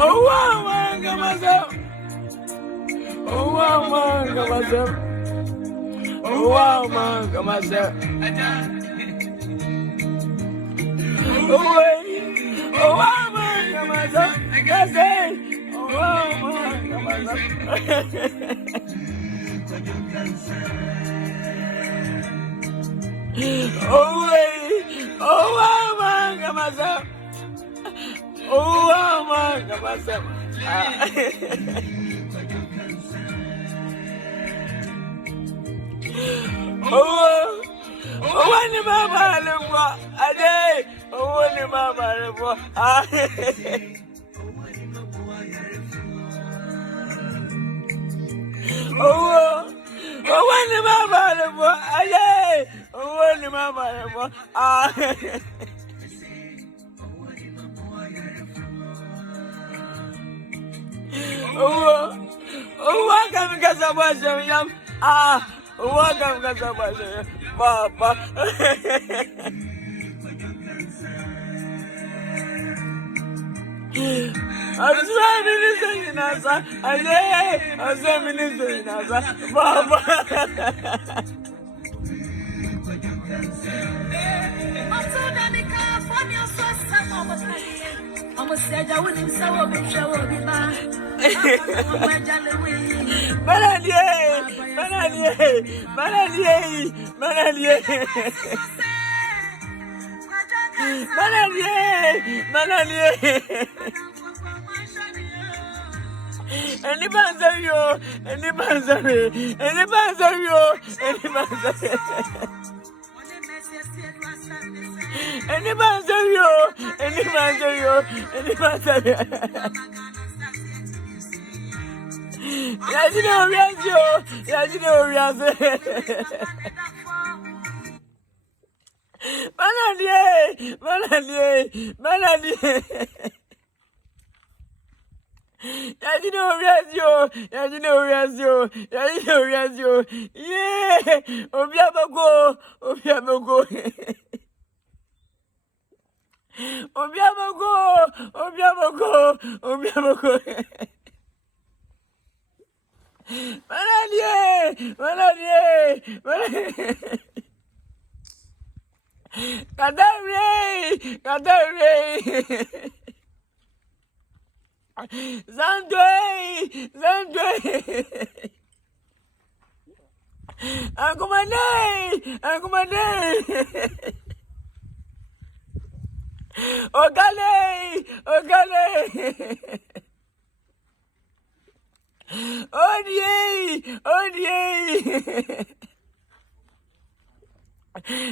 Oh, man, come myself. Oh, man, come myself. Oh, man, come myself. Oh, man, come myself. Yes, hey. Oh, man, come myself. Oh, man, come myself. Oh, man, come myself. Oh, when the mama look for a day, oh, when the mama look for oh, when the mama look for a day, oh, when the mama look for oh, welcome to Nkansah, welcome to Nkansah, Papa. I'm sorry, Minister Nkansah. I'm sorry, Minister Nkansah, Papa. I'm said I wouldn't show me any banzer yo, any banzer, any banzer yo, any banzer. Any banzer yo, any banzer yo, any banzer. Yajino yeah, Obiamogo. Manalier. Kadavre. Zandwe. Angumane. Ogale. Odie.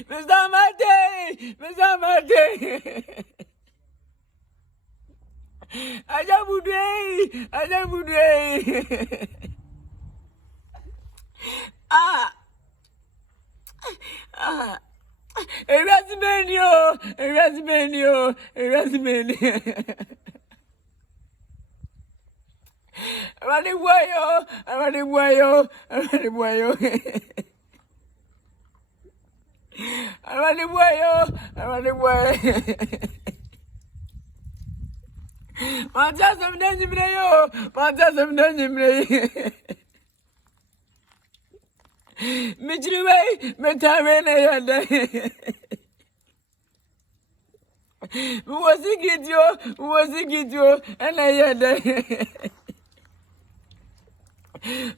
Mr. Mate. Ajabudwe. Erasmenio. Running wayo. Manchasem nanjimreyo. Mijriwe metarene yada. Muwasigityo ena yada.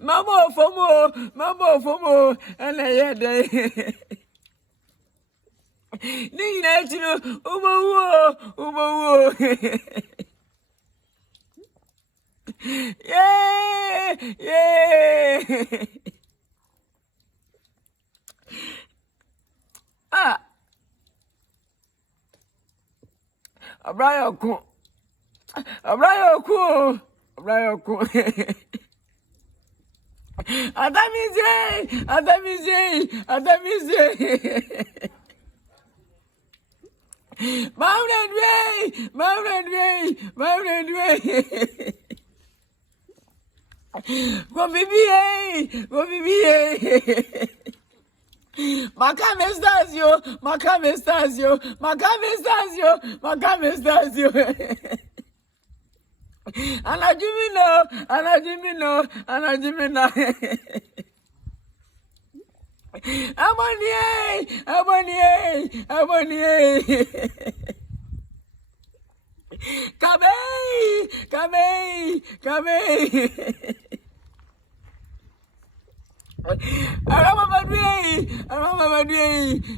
Mama fomo ena yada. Nina chino umowo. Yeah. Abrayoko. Adamize. Mountain way. Go BBA. Macame Stasio, Macame Stasio, Macame Stasio, Macame Stasio. Anajimino, Anajimino, Anajimino. Abonnier, Abonnier, Abonnier. Kabei, Kabei, Kabei. Aramabadwe,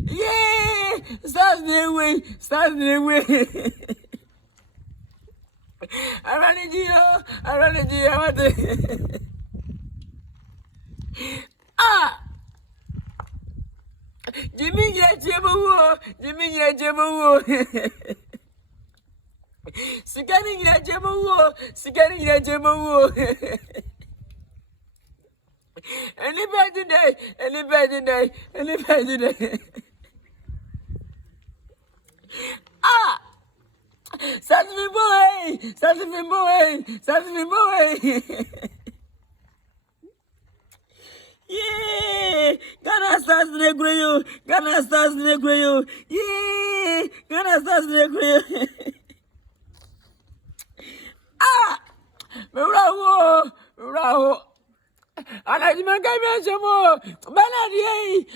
yeah, stars the way, stars the way. Aranigio, Aranigio, ah, Jimmy Jebo, Jimmy Jebo. Scanning Jebo, scanning Jebo. Any better day, any better day, any better day. Ah, Saturday boy, Saturday boy, Saturday boy. Yeah, Ghana stars negro, Ghana stars negro. Yeah, Ghana stars negro. Ah, bravo, bravo. Anajima kame chamo Banadier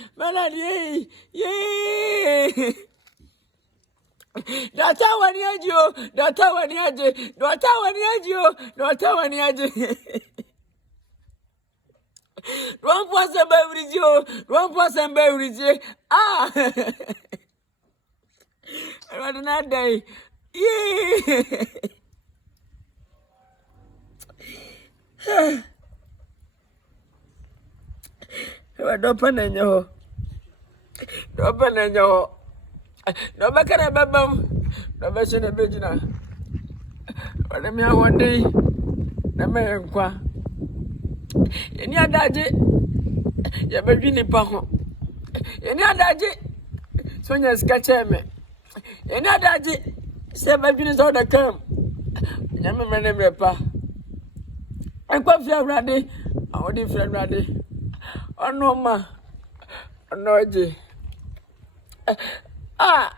yeah Data waniajo One person beverage ah I rather not die yeah Open in your open in your no back at a babam, no version of Virginia. But I mean, one day, the man qua. In your daddy, your baby nipaho. In your daddy, so you're sketching me. In your daddy, say my business all the come. Never remember pa. I'm quite ready. I want to feel ready. Oh no, ma. Oh no, G. Ah.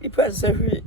You pass every.